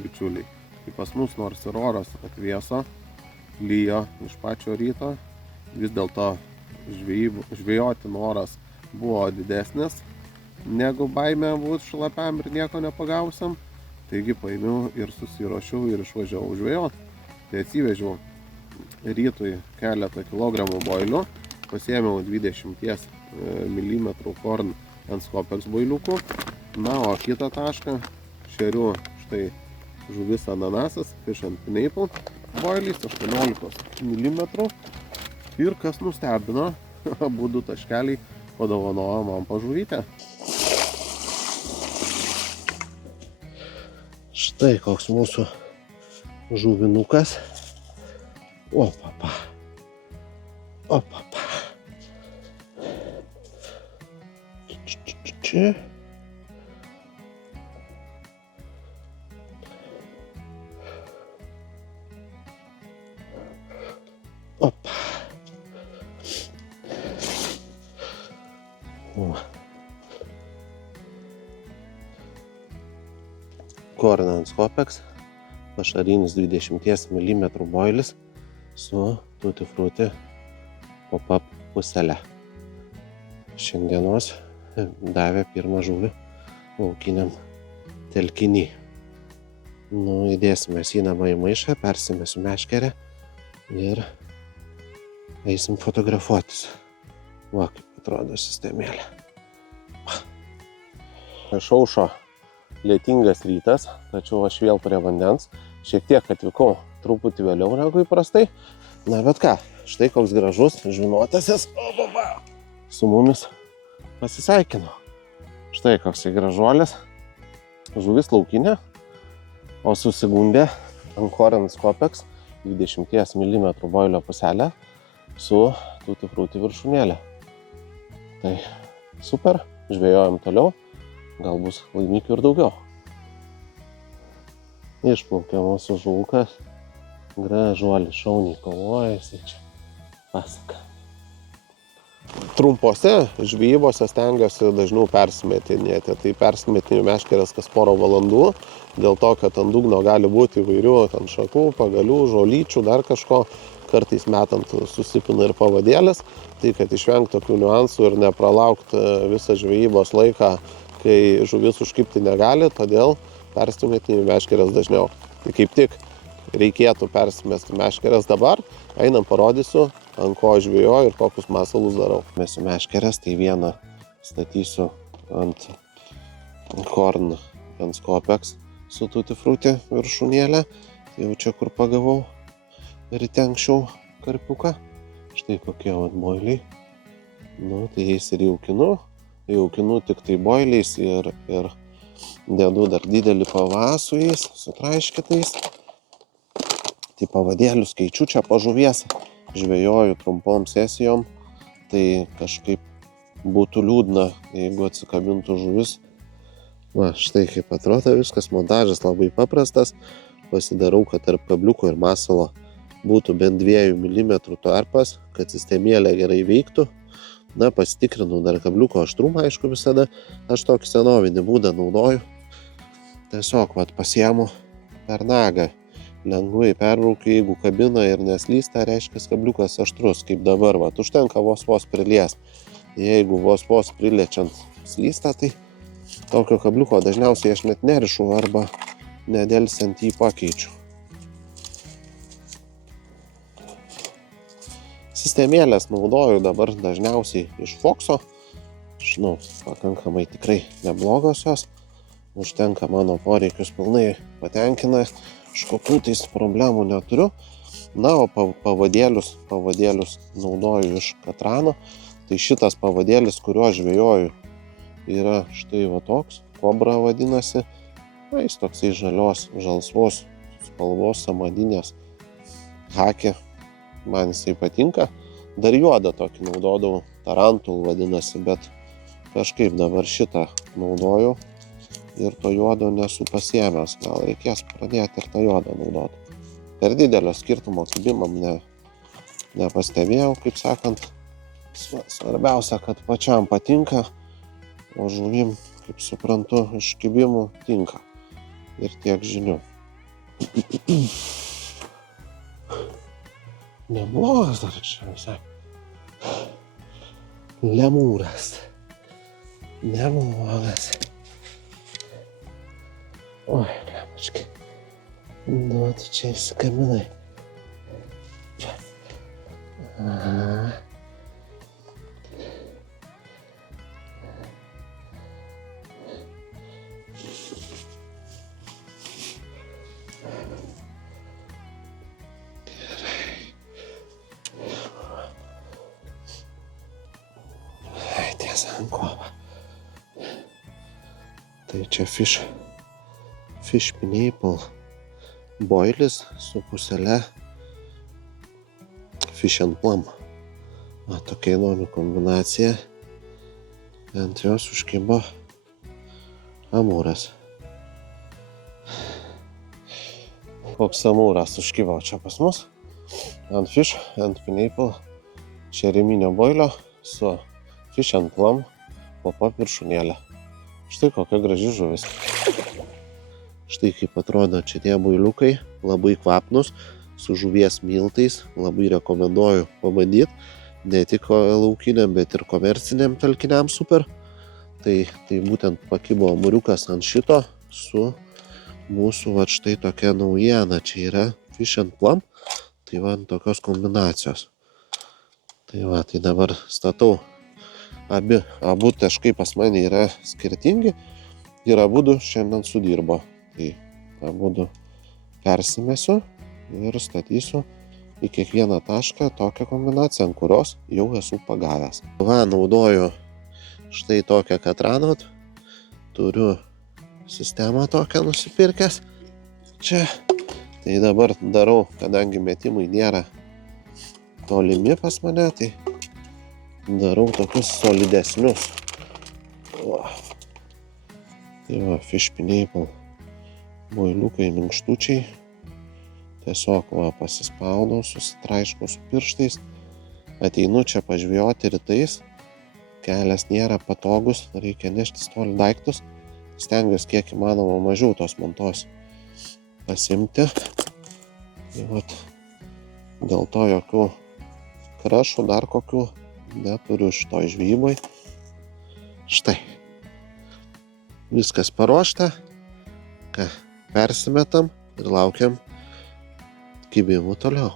Bičiuliai, tai pas mus nors ir oras atvėso, lyjo iš pačio ryto, vis dėlto žvejoti noras buvo didesnis negu baimė būt šlapiam ir nieko nepagausiam. Taigi paėmiau ir susiruošiau ir išvažiavau žvejot. Tai atsivežiau rytui keletą kilogramų boilių, pasiėmiau 20 mm korn ant Scopex boiliukų. Na, o kitą tašką šeriu štai žuvis ananasas, fish and pineapple boilis 18 mm. Ir kas nustebino, abudu taškeliai padovanojo man pažuvytę. Štai koks mūsų žuvinukas. O papa. O papa. Čia. Opa. Korn ant Scopex, pašarinis 20 mm boilis su tutti frutti pop-up puselė. Šiandienos davė pirmą žuvį laukiniam telkinį. Nu, įdėsime įnamą į maišą, persimesiu meškerę ir eisim fotografuotis. Va, kaip atrodo sistemėlė. Išaušo lietingas rytas, tačiau aš vėl prie vandens. Šiek tiek atvykau truputį vėliau negu įprastai. Na, bet ką, štai koks gražus žvynuotasis su mumis pasisveikino. Štai koks gražuolis, žuvis laukinė, o susigundė ant Korn Scopex 20 mm boilio puselę su tutti frutti viršūnėlė. Tai super, žvejojam toliau, gal bus laimikių ir daugiau. Išplaukė mūsų žuvukas, gražuolis, šauniai kovoja, jisai čia pasaka. Trumpose žvejybose stengiuosi dažniau persimetinėti. Tai persimetiniu meškerės kas porą valandų, dėl to, kad ant dugno gali būti įvairių šakų, pagalių, žolyčių, dar kažko. Kartais metant susipina ir pavadėlis, tai kad išvengti tokių niuansų ir nepralaukti visą žvejybos laiką, kai žuvis užkibti negali, todėl persimetiniu meškerės dažniau. Tai kaip tik reikėtų persimesti meškerės dabar, einam parodysiu, ant ko žvejoju ir kokius masalus darau. Mesiu meškerės, tai vieną statysiu ant Korn ant Scopex su tutti frutti viršūnėlė. Tai jau čia kur pagavau ryte anksčiau karpiuką. Štai kokie vat boiliai. Nu, tai jais ir jaukinu. Jaukinu tik tai boiliais ir dedu dar didelį pavą su jais, su traiškitais. Tai pavadėlių skaičiu čia po žuvies. Žvejoju trumpom sesijom. Tai kažkaip būtų liūdna, jeigu atsikabintų žuvis. Va, štai kaip atrodo viskas. Montažas labai paprastas. Pasidarau, kad tarp kabliuko ir masalo būtų bent 2 mm tarpas, kad sistemėlė gerai veiktų. Na, pasitikrinau dar kabliuko aštrumą, aišku, visada. Aš tokį senovinį būdą naudoju. Tiesiog, vat, pasiemu per nagą. Lengvai perbraukiu, jeigu kabina ir neslysta, reiškia, kabliukas aštrus, kaip dabar. Vat, užtenka vos priliest. Jeigu vos priliečiant slysta, tai tokio kabliuko dažniausiai aš net nerišu arba nedelsiant jį pakeičiu. Sistemėlės naudoju dabar dažniausiai iš Foxo. Žinau, pakankamai tikrai neblogos jos. Užtenka mano poreikius pilnai patenkina. Kažkokių tais problemų neturiu. Na, o pavadėlius naudoju iš Katrano. Tai šitas pavadėlis, kuriuo žvejoju, yra štai va toks. Kobra vadinasi. Na, jis toksai žalsvos spalvos samadinės hakė. Man jisai patinka. Dar juodą tokį naudodavau, Tarantul vadinasi, bet kažkaip dabar šitą naudoju ir to juodo nesu pasiėmęs. Gal reikės pradėti ir tą juodą naudoti. Per didelio skirtumo kibimam nepastebėjau, kaip sakant. Svarbiausia, kad pačiam patinka, o žuvim, kaip suprantu, iš kibimų tinka. Ir tiek žinių. Neblogas dar čia visai. Lemūras. Neblogas. Oi, lemačkai. Nu, tu čia įsikabinai. Čia. Aha. Ant kova. Tai čia fish pineapple boilis su pusele fish and plum. O tokia įdomi kombinacija. Ant jos užkibo amūras. Koks amūras užkibo čia pas mus? Ant fish, ant pineapple, šeriminio boilio su fish and plum pop-up viršūnėlė. Štai kokia graži žuvis. Štai kaip atrodo čia tie boiliukai, labai kvapnus, su žuvies miltais, labai rekomenduoju pabandyti, ne tik laukiniam, bet ir komerciniam telkiniam super. Tai būtent pakibo amūriukas ant šito su mūsų vat štai tokia naujiena. Čia yra fish and plum, tai va tokios kombinacijos. Tai va, tai dabar statau. Abu taškai pas mane yra skirtingi ir abudu šiandien sudirbo. Tai abudu persimesiu ir statysiu į kiekvieną tašką tokią kombinaciją, ant kurios jau esu pagavęs. Va, naudoju štai tokią katranot. Turiu sistemą tokią nusipirkęs. Čia. Tai dabar darau, kadangi metimai nėra tolimi pas mane, tai darau tokius solidesnius. Tai va, fish pineapple boiliukai minkštučiai. Tiesiog va, pasispaudau, susitraiškau su pirštais. Ateinu čia pažvejoti rytais. Kelias nėra patogus, reikia neštis toli daiktus. Stengiuosi kiek įmanoma mažiau tos mantos pasimti. Tai vat, dėl to jokių krašų dar kokių neturiu šitoj žvejyboj. Štai. Viskas paruošta. Ką, persimetam ir laukiam kibimų toliau.